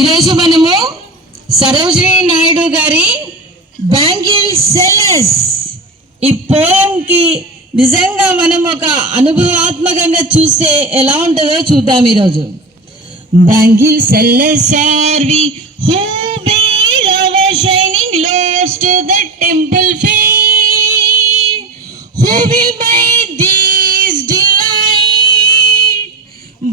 ఈరోజు మనము సరోజినీ నాయుడు గారి బ్యాంగిల్ సెల్లర్స్ ఈ పోయంకి నిజంగా మనం ఒక అనుభవాత్మకంగా చూస్తే ఎలా ఉంటుందో చూద్దాం ఈరోజు. Bangle sellers are we who bear our shining lords to the temple fair, who will buy these delight,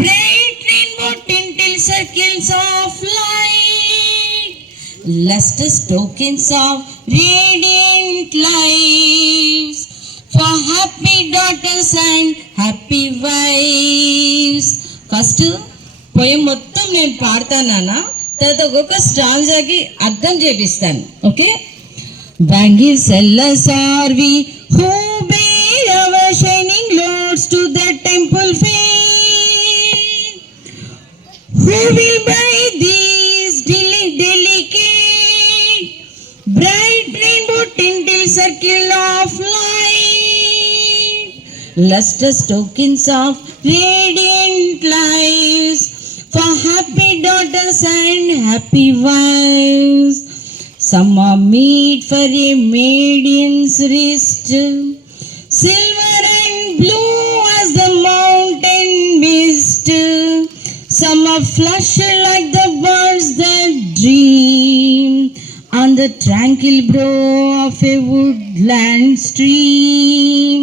bright rainbow tinted circles of light, lustrous tokens of radiant lives, for happy daughters and happy wives. First poem మొత్తం నేను పాడతానా, తర్వాత ఒక్కొక్క స్టాంజాకి అర్థం చేపిస్తాను. Okay. Bangle sellers are we who bear our shining lords to the temple fair, who will buy these delicate bright rainbow tinted circle of light, lustrous tokens of radiant lives, for happy daughters and happy wives. Some are made for a maiden's wrist, silver and blue as the mountain mist. Some are flush like the birds that dream on the tranquil brow of a woodland stream.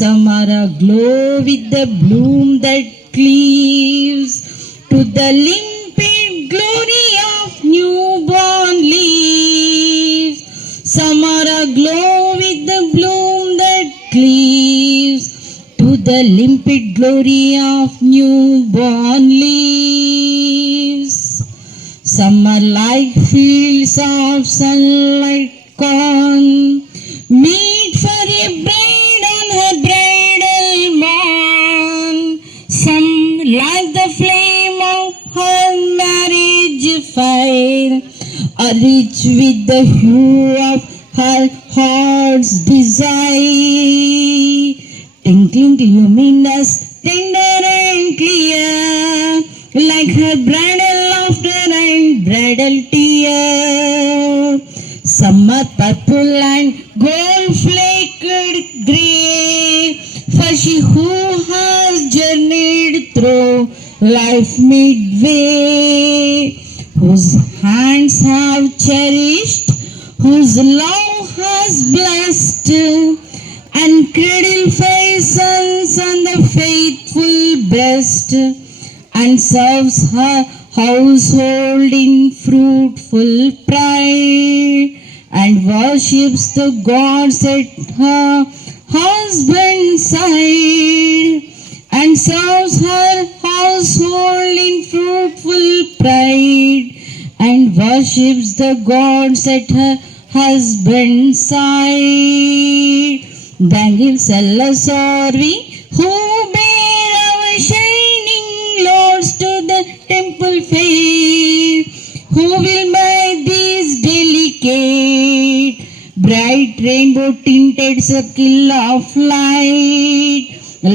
Some are aglow with the bloom that cleaves to the limpid glory of newborn leaves. Some are aglow with the bloom that cleaves to the limpid glory of newborn leaves. Some are like fields of sunlight corn, meet for a bride on her bridal morn. Some like the flame of her marriage fire, are rich with the hue of her heart's desire, twinkling luminous, tender and clear, like her bridal laughter and bridal tear. Some are purple and gold flaked grey, for she who has journeyed through life midway, whose hands have cherished, whose love has blessed, and cradle faisans on the faithful breast, and serves her household in fruitful pride, and worships the gods at her husband's side, and serves her household in fruitful pride, and worships the gods at her husband's side. Bangle sellers are we who bear our shining lords to the temple fair, who will buy these delicate bright rainbow tinted circle of light,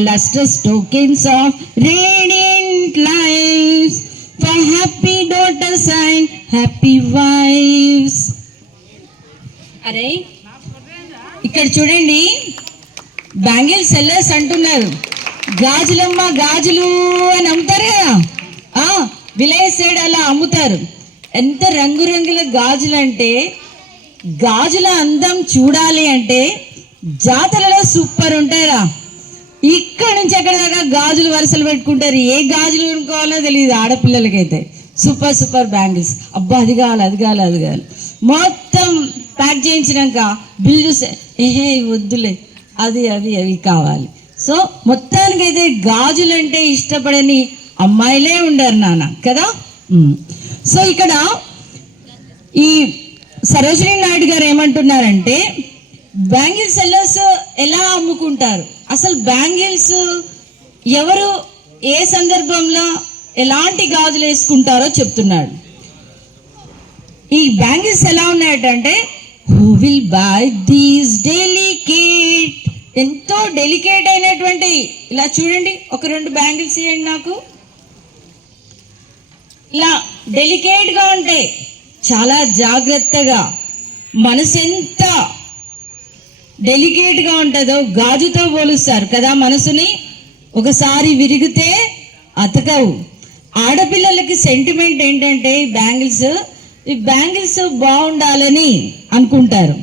lustrous tokens of radiant lives, for happy daughters and happy wives. అరే ఇక్కడ చూడండి, bangle sellers అంటున్నారు, గాజులమ్మ గాజులు అని అమ్ముతారు కదా, village side అలా అమ్ముతారు. ఎంత రంగురంగుల గాజులు అంటే, గాజుల అందం చూడాలి అంటే జాతరలో సూపర్ ఉంటారా. ఇక్కడ నుంచి అక్కడ దాకా గాజులు వరుసలు పెట్టుకుంటారు. ఏ గాజులు కొనుక్కోవాలో తెలియదు ఆడపిల్లలకైతే. సూపర్ సూపర్ బ్యాంగిల్స్, అబ్బా అది కావాలి అది కావాలి అది కావాలి. మొత్తం ప్యాక్ చేయించినాక బిల్ చూస్తే ఏహే వద్దులే, అది అవి అవి కావాలి. సో మొత్తానికైతే గాజులు అంటే ఇష్టపడని అమ్మాయిలే ఉండరు నాన్న కదా. సో ఇక్కడ ఈ సరోజినీ నాయుడు గారు ఏమంటున్నారంటే, బ్యాంగిల్ సెల్లర్స్ ఎలా అమ్ముకుంటారు, అసలు బ్యాంగిల్స్ ఎవరు ఏ సందర్భంలో ఎలాంటి గాజులు వేసుకుంటారో చెప్తున్నాడు. ఈ బ్యాంగిల్స్ ఎలా ఉన్నాయంటే, who will buy these delicate, ఎంతో డెలికేట్ అయినటువంటి, ఇలా చూడండి, ఒక రెండు బ్యాంగిల్స్ ఇవ్వండి నాకు. ఇలా డెలికేట్గా ఉంటాయి, చాలా జాగ్రత్తగా. మనసు ఎంత డెలికేట్గా ఉంటుందో గాజుతో పోలుస్తారు కదా మనసుని. ఒకసారి విరిగితే అతకవు. ఆడపిల్లలకి సెంటిమెంట్ ఏంటంటే ఈ బ్యాంగిల్స్ బాగుండాలని అనుకుంటారు.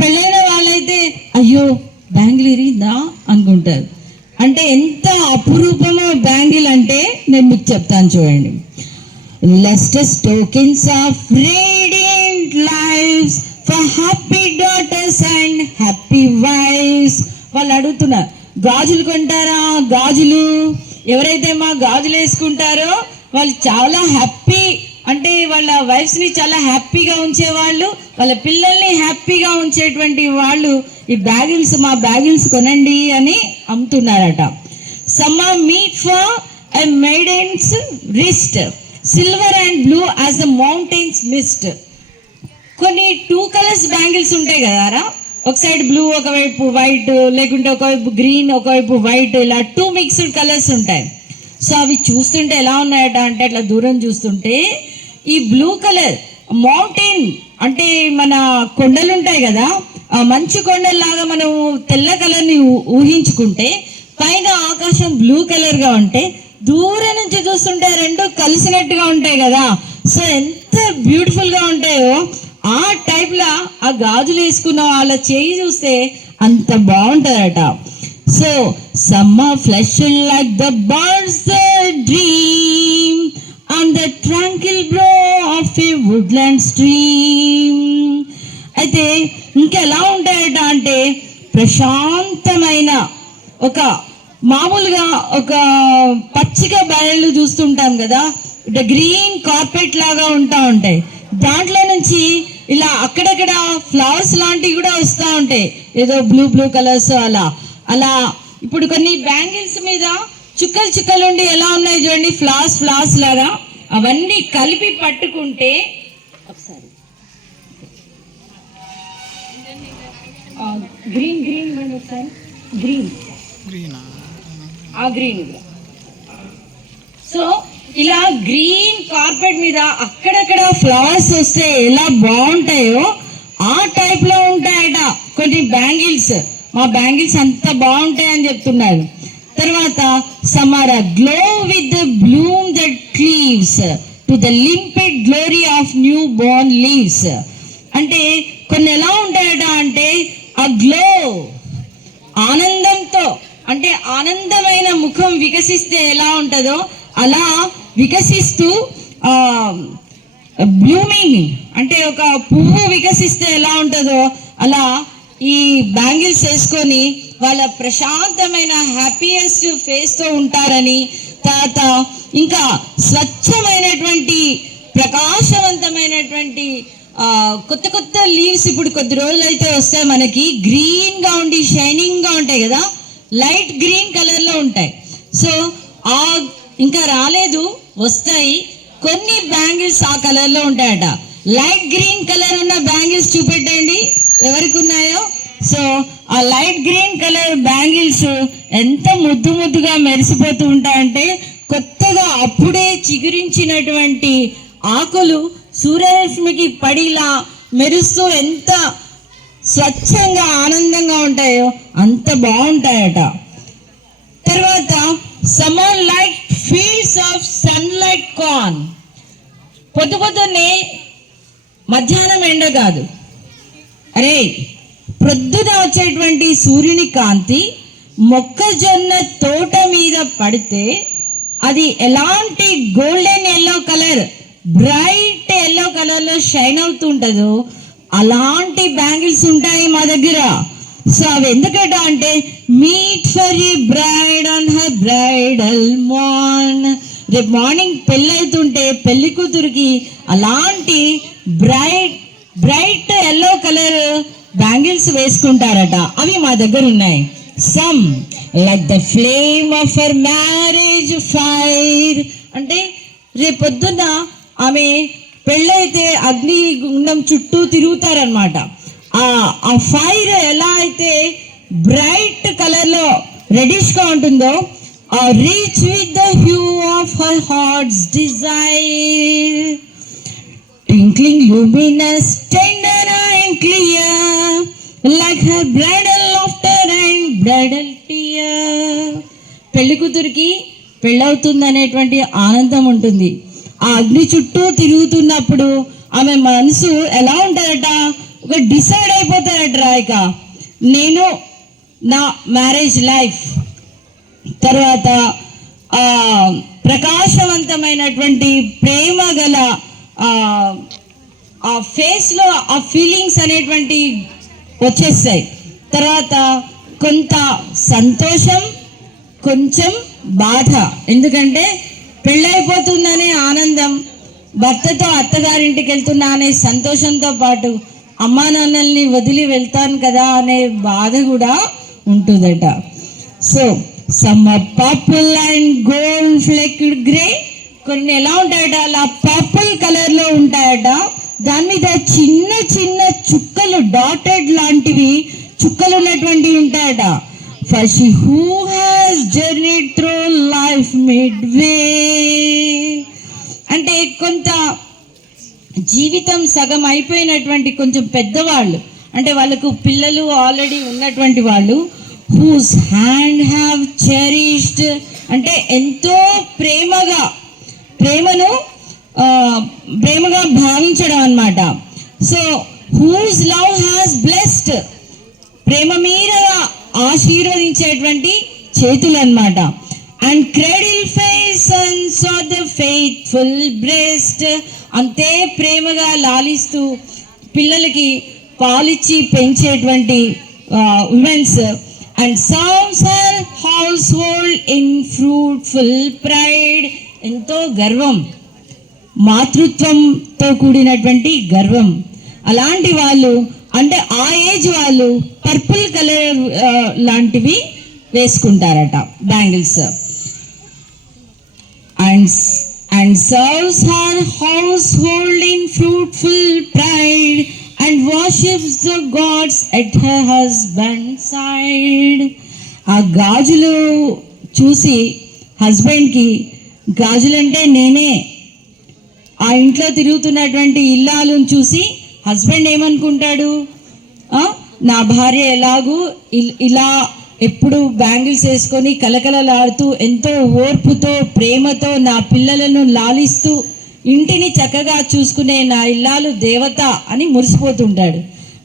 పెళ్ళైన వాళ్ళైతే అయ్యో బ్యాంగిల్ ఇరిగిందా అనుకుంటారు. అంటే ఎంత అపురూపమో బ్యాంగిల్ అంటే నేను మీకు చెప్తాను చూడండి. Lustrous tokens of radiant lives for happy daughters and happy wives. వాళ్ళు అడుగుతున్నారు గాజులు కొంటారా? గాజులు ఎవరైతే మా గాజులు వేసుకుంటారో వాళ్ళు చాలా హ్యాపీ, అంటే వాళ్ళ వైఫ్స్ని చాలా హ్యాపీగా ఉంచేవాళ్ళు, వాళ్ళ పిల్లల్ని హ్యాపీగా ఉంచేటువంటి వాళ్ళు ఈ మా బ్యాగిల్స్ కొనండి అని అమ్ముతున్నారట. Some are meet for a maiden's wrist, silver and blue as the mountain mist. కొన్ని 2 కలర్స్ బ్యాంగిల్స్ ఉంటాయి కదారా, ఒక సైడ్ బ్లూ ఒకవైపు వైట్, లేకుంటే ఒకవైపు గ్రీన్ ఒకవైపు వైట్, ఇలా 2 మిక్స్డ్ కలర్స్ ఉంటాయి. సో అవి చూస్తుంటే ఎలా ఉన్నాయట అంటే అట్లా దూరం చూస్తుంటే ఈ బ్లూ కలర్ మౌంటైన్ అంటే మన కొండలు ఉంటాయి కదా, ఆ మంచు కొండల్లాగా మనం తెల్ల కలర్ని ఊహించుకుంటే పైన ఆకాశం బ్లూ కలర్గా ఉంటే దూరం నుంచి చూస్తుంటే రెండు కలిసినట్టుగా ఉంటాయి కదా. సో ఎంత బ్యూటిఫుల్గా ఉంటాయో ఆ టైప్లో ఆ గాజులు వేసుకున్న వాళ్ళ చేయి చూస్తే అంత బాగుంటుందట. So some are flesh like the birds dream on the tranquil blow of a woodland stream. అయితే ఇంకెలా ఉంటాయట అంటే ప్రశాంతమైన ఒక మామూలుగా ఒక పచ్చిక బయళ్ళు చూస్తుంటాం కదా, ఇట్లా గ్రీన్ కార్పెట్ లాగా ఉంటాయి. దాంట్లో నుంచి ఇలా అక్కడక్కడ ఫ్లవర్స్ లాంటివి కూడా వస్తూ ఉంటాయి, ఏదో బ్లూ కలర్స్ అలా అలా. ఇప్పుడు కొన్ని బ్యాంగిల్స్ మీద చుక్కలు ఉండి ఎలా ఉన్నాయి చూడండి, ఫ్లవర్స్ లాగా. అవన్నీ కలిపి పట్టుకుంటే ఒకసారి గ్రీన్ ఒకసారి గ్రీన్ సో ఇలా గ్రీన్ కార్పెట్ మీద అక్కడక్కడ ఫ్లవర్స్ వస్తే ఎలా బాగుంటాయో ఆ టైప్ లో ఉంటాయట కొన్ని బ్యాంగిల్స్. మా బ్యాంగిల్స్ అంత బాగుంటాయని చెప్తున్నారు. తర్వాత some are glow with the bloom that cleaves to the limpid glory of new born leaves. అంటే కొన్ని ఎలా ఉంటాయట అంటే ఆ గ్లో ఆనందంతో, అంటే ఆనందమైన ముఖం వికసిస్తే ఎలా ఉంటుందో అలా వికసిస్తూ బ్లూమింగ్ అంటే ఒక పువ్వు వికసిస్తే ఎలా ఉంటుందో అలా ఈ బ్యాంగిల్స్ వేసుకొని వాళ్ళ ప్రశాంతమైన హ్యాపీయెస్ట్ ఫేస్తో ఉంటారని. తర్వాత ఇంకా స్వచ్ఛమైనటువంటి ప్రకాశవంతమైనటువంటి కొత్త లీవ్స్ ఇప్పుడు కొద్ది రోజులు అయితే వస్తాయి మనకి, గ్రీన్గా ఉండి షైనింగ్గా ఉంటాయి కదా, లైట్ గ్రీన్ కలర్లో ఉంటాయి. సో ఆ ఇంకా రాలేదు, వస్తాయి. కొన్ని బ్యాంగిల్స్ ఆ కలర్లో ఉంటాయట. లైట్ గ్రీన్ కలర్ ఉన్న బ్యాంగిల్స్ చూపెట్టండి ఎవరికి ఉన్నాయో. సో ఆ లైట్ గ్రీన్ కలర్ బ్యాంగిల్స్ ఎంత ముద్దుగా మెరిసిపోతూ ఉంటాయంటే కొత్తగా అప్పుడే చిగురించినటువంటి ఆకులు సూర్యరశ్మికి పడిలా మెరుస్తూ ఎంత స్వచ్ఛంగా ఆనందంగా ఉంటాయో అంత బాగుంటాయట. తర్వాత summer like fields of sunlight corn. పొద్దున్నే మధ్యాహ్నం ఎండ కాదు, అరే ప్రొద్దున వచ్చేటువంటి సూర్యుని కాంతి మొక్కజొన్న తోట మీద పడితే అది ఎలాంటి golden yellow colour, bright yellow కలర్లో షైన్ అవుతుంటుందో అలాంటి బ్యాంగిల్స్ ఉంటాయి మా దగ్గర. సో అవి ఎందుకట అంటే meet for a braid on her bridal morn. రేపు మార్నింగ్ పెళ్ళి అవుతుంటే పెళ్లి కూతురికి అలాంటి బ్రైట్ ఎల్లో కలర్ బ్యాంగిల్స్ వేసుకుంటారట. అవి మా దగ్గర ఉన్నాయి. Some like the flame of her marriage fire. అంటే రేపొద్దున ఆమె పెళ్ళైతే అగ్ని గుండం చుట్టూ తిరుగుతారనమాట. ఆ ఫైర్ ఎలా అయితే బ్రైట్ కలర్లో రెడిష్గా ఉంటుందో are rich with the hue of her heart's desire. Twinkling luminous, tender and clear, like her bridal laughter and bridal tear. పెళ్లి కూతురికి పెళ్ళవుతుంది అనేటువంటి ఆనందం ఉంటుంది. ఆ అగ్ని చుట్టూ తిరుగుతున్నప్పుడు ఆమె మనసు ఎలా ఉంటుందట, ఒక డిసైడ్ అయిపోతారట, ఇక నేను నా మ్యారేజ్ లైఫ్ తర్వాత ప్రకాశవంతమైనటువంటి ప్రేమ గల ఆ ఫేస్లో ఆ ఫీలింగ్స్ అనేటువంటి వచ్చేస్తాయి. తర్వాత కొంత సంతోషం, కొంచెం బాధ, ఎందుకంటే పెళ్ళైపోతుందనే ఆనందం, భర్తతో అత్తగారింటికి వెళ్తున్నా అనే సంతోషంతో పాటు అమ్మా నాన్నల్ని వదిలి వెళ్తాను కదా అనే బాధ కూడా ఉంటుందట. So some purple and gold flecked grey, కొన్ని ఎలా ఉంటాయట, అలా పర్పుల్ కలర్లో ఉంటాయట. దాని మీద చిన్న చిన్న చుక్కలు, డాటెడ్ లాంటివి చుక్కలు ఉన్నటువంటివి ఉంటాయట. For she who has journeyed through life midway, అంటే కొంత జీవితం సగం అయిపోయినటువంటి కొంచెం పెద్దవాళ్ళు, అంటే వాళ్ళకు పిల్లలు ఆల్రెడీ ఉన్నటువంటి వాళ్ళు, whose hand have cherished, అంటే ఎంతో ప్రేమగా భావించడం అన్నమాట. So whose love has blessed, ప్రేమ మీదగా ఆశీర్వదించేటువంటి చేతులు అన్నమాట. And cradle face and so the faithful breast, అంతే ప్రేమగా లాలిస్తూ పిల్లలకి పాలిచ్చి పెంచేటువంటి womens. And serves her household in fruitful pride, ఎంతో గర్వం, మాతృత్వంతో కూడినటువంటి గర్వం. అలాంటి వాళ్ళు, అంటే ఆ ఏజ్ వాళ్ళు పర్పుల్ కలర్ లాంటివి వేసుకుంటారట bangles. And serves her household in fruitful pride and worships the gods at her husband side. ఆ గాజులు చూసి హస్బెండ్కి, గాజులంటే నేనే, ఆ ఇంట్లో తిరుగుతున్నటువంటి ఇల్లాలను చూసి హస్బెండ్ ఏమనుకుంటాడు, నా భార్య ఎలాగూ ఇలా ఎప్పుడు బ్యాంగిల్స్ వేసుకొని కలకలలాడుతూ ఎంతో ఓర్పుతో ప్రేమతో నా పిల్లలను లాలిస్తూ ఇంటిని చక్కగా చూసుకునే నా ఇల్లాలు దేవత అని మురిసిపోతుంటాడు.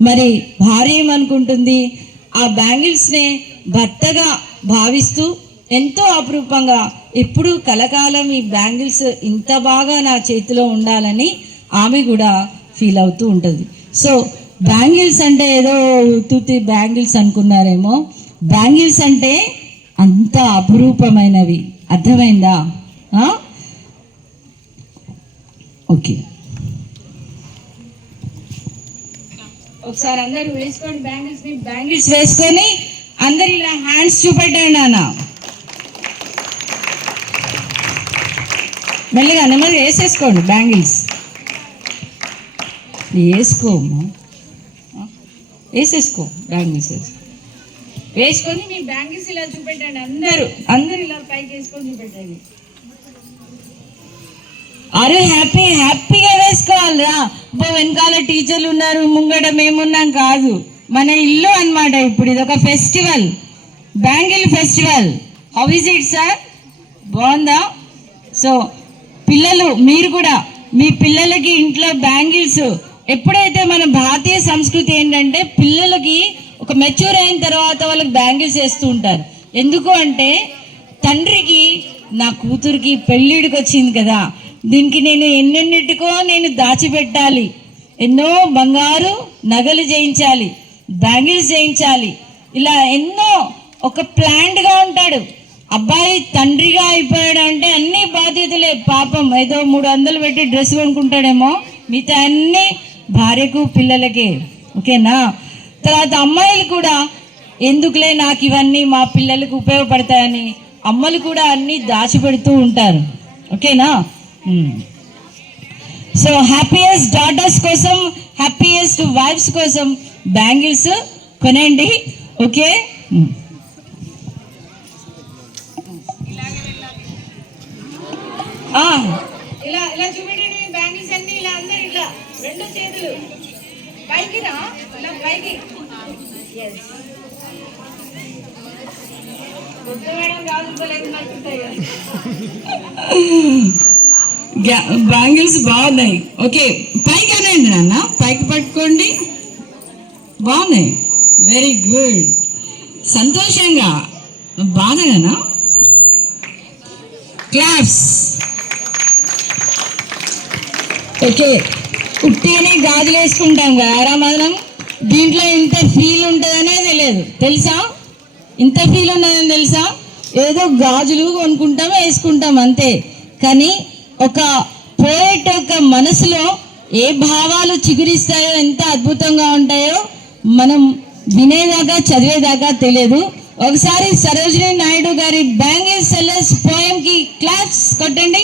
మరి భార్య ఏమనుకుంటుంది, ఆ బ్యాంగిల్స్నే భర్తగా భావిస్తూ ఎంతో అపురూపంగా ఎప్పుడు కలకాలం ఈ బ్యాంగిల్స్ ఇంత బాగా నా చేతిలో ఉండాలని ఆమె కూడా ఫీల్ అవుతూ ఉంటుంది. సో బ్యాంగిల్స్ అంటే ఏదో ఉత్తుత్తి బ్యాంగిల్స్ అనుకున్నారేమో, బ్యాంగిల్స్ అంటే అంత అపురూపమైనవి. అర్థమైందా? ఓకే, ఒకసారి అందరూ వేసుకోండి బ్యాంగిల్స్ వేసుకొని అందరు ఇలా హ్యాండ్స్ చూపెట్టండి నాన్న. మెల్లగా నెమ్మదిగా వేసేసుకోండి బ్యాంగిల్స్. వేసేసుకో బ్యాంగిల్స్ వేసుకొని మీ బ్యాంగిల్స్ ఇలా చూపెట్టండి. అందరూ ఇలా పైకి వేసుకొని చూపెట్టండి. అరే హ్యాపీగా వేసుకోవాలిరా. వెనకాల టీచర్లు ఉన్నారు, ముంగడ మేమున్నాం కాదు, మన ఇల్లు అన్నమాట. ఇప్పుడు ఇది ఒక festival, bangle festival. How is it sir? బాగుందా? సో పిల్లలు, మీరు కూడా మీ పిల్లలకి ఇంట్లో బ్యాంగిల్స్, ఎప్పుడైతే మన భారతీయ సంస్కృతి ఏంటంటే పిల్లలకి ఒక మెచ్యూర్ అయిన తర్వాత వాళ్ళకి బ్యాంగిల్స్ వేస్తూ ఉంటారు. ఎందుకు అంటే తండ్రికి, నా కూతురికి పెళ్ళిడికి వచ్చింది కదా, దీనికి నేను ఎన్నెన్నిటికో నేను దాచిపెట్టాలి, ఎన్నో బంగారు నగలు చేయించాలి, బ్యాంగిల్స్ చేయించాలి, ఇలా ఎన్నో ఒక ప్లాన్డ్గా ఉంటాడు. అబ్బాయి తండ్రిగా అయిపోయాడు అంటే అన్ని బాధ్యతలే. పాపం ఏదో 300 పెట్టి డ్రెస్ కొనుక్కుంటాడేమో, మిగతా అన్ని భార్యకు పిల్లలకే. ఓకేనా? తర్వాత అమ్మాయిలు కూడా ఎందుకులే నాకు ఇవన్నీ మా పిల్లలకు ఉపయోగపడతాయని అమ్మలు కూడా అన్నీ దాచిపెడుతూ ఉంటారు. ఓకేనా? సో హ్యాపీయెస్ట్ డాటర్స్ కోసం, హ్యాపీయెస్ట్ వైఫ్స్ కోసం బ్యాంగిల్స్ కొనండి. ఓకే, ఇలా ఇలా చూపెట్టండి బ్యాంగిల్స్ అన్ని ఇలా అందరు ఇట్లా రెండు చేతులు పైకి రా ఇలా పైకి బ్యాంగిల్స్ బాగున్నాయి. ఓకే పైకి అనండి నాన్న, పైకి పట్టుకోండి. బాగున్నాయి, వెరీ గుడ్. సంతోషంగా బాధగానా? క్లాప్స్. ఓకే ఉట్టిగానే గాజులు వేసుకుంటాం కదా మనం, దీంట్లో ఇంత ఫీల్ ఉంటుందనే తెలియదు తెలుసా? ఇంత ఫీల్ ఉన్నదని తెలుసా? ఏదో గాజులు కొనుక్కుంటాం వేసుకుంటాం అంతే. కానీ ఒక పోయెట్ యొక్క మనసులో ఏ భావాలు చిగురిస్తాయో, ఎంత అద్భుతంగా ఉంటాయో మనం వినేదాకా చదివేదాకా తెలియదు. ఒకసారి సరోజినీ నాయుడు గారి బ్యాంగిల్ సెల్లర్స్ పోయంకి క్లాప్స్ కొట్టండి.